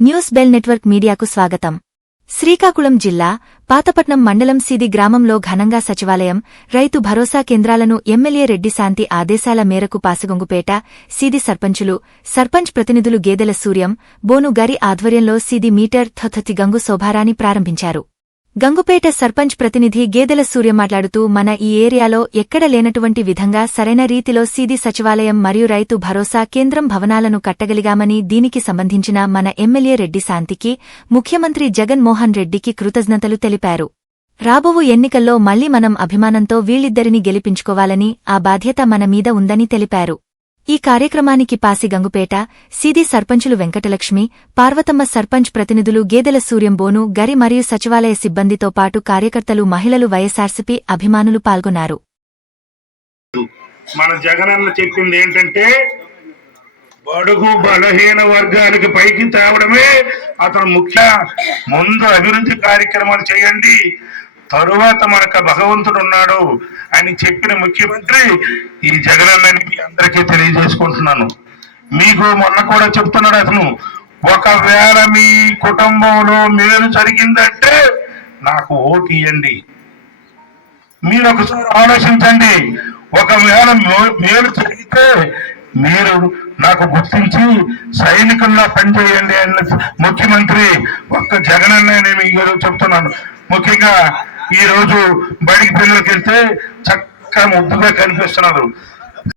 News bell network మీడియాకు స్వాగతం. శ్రీకాకుళం జిల్లా పాతపట్నం మండలం సీది గ్రామంలో ఘనంగా సచివాలయం రైతు భరోసా కేంద్రాలను ఎమ్మెల్యే రెడ్డి శాంతి ఆదేశాల మేరకు పాసగొంగుపేట సీది సర్పంచులు సర్పంచ్ ప్రతినిధులు గేదెల సూర్యం బోను గరి ఆధ్వర్యంలో సీది మీటర్ థొథతి గంగు శోభారాన్ని ప్రారంభించారు. గంగుపేట సర్పంచ్ ప్రతినిధి గేదెల సూర్య మాట్లాడుతూ మన ఈ ఏరియాలో ఎక్కడ లేనటువంటి విధంగా సరైన రీతిలో సీది సచివాలయం మరియు రైతు భరోసా కేంద్రం భవనాలను కట్టగలిగామని దీనికి సంబంధించిన మన ఎమ్మెల్యే రెడ్డి శాంతికి ముఖ్యమంత్రి జగన్ మోహన్ రెడ్డికి కృతజ్ఞతలు తెలిపారు. రాబోవు ఎన్నికల్లో మళ్ళీ మనం అభిమానంతో వీళ్ళిద్దరిని గెలిపించుకోవాలని ఆ బాధ్యత మన మీద ఉందని తెలిపారు. ఈ కార్యక్రమానికి పాసిగంగుపేట సీది సర్పంచులు వెంకటలక్ష్మి పార్వతమ్మ సర్పంచ్ ప్రతినిధులు గేదెల సూర్యంబోను గరి మరియు సచివాలయ సిబ్బందితో పాటు కార్యకర్తలు మహిళలు వైఎస్ఆర్సీపీ అభిమానులు పాల్గొన్నారు. మన జగనన్న చెప్పింది ఏంటంటే బడుగు బలహీన వర్గానికి పైకి తేవడమే అతను ముఖ్య ముందు అభివృద్ధి కార్యక్రమాలు చేయండి. తరువాత మనకు భగవంతుడు ఉన్నాడు అని చెప్పిన ముఖ్యమంత్రి ఈ జగనన్నని మీ అందరికీ తెలియజేసుకుంటున్నాను. మీకు మొన్న కూడా చెప్తున్నాడు అతను ఒకవేళ మీ కుటుంబంలో మేలు జరిగిందంటే నాకు ఓటు ఇయ్యండి. మీరు ఒకసారి ఆలోచించండి. ఒకవేళ మే- మేలు జరిగితే మీరు నాకు గుర్తించి సైనికుల్లా పనిచేయండి అన్న ముఖ్యమంత్రి ఒక్క జగనన్న నేను ఈ రోజు చెప్తున్నాను. ముఖ్యంగా ఈ రోజు బడికి పిల్లలకి వెళ్తే చక్కగా ముద్దుగా కనిపిస్తున్నారు.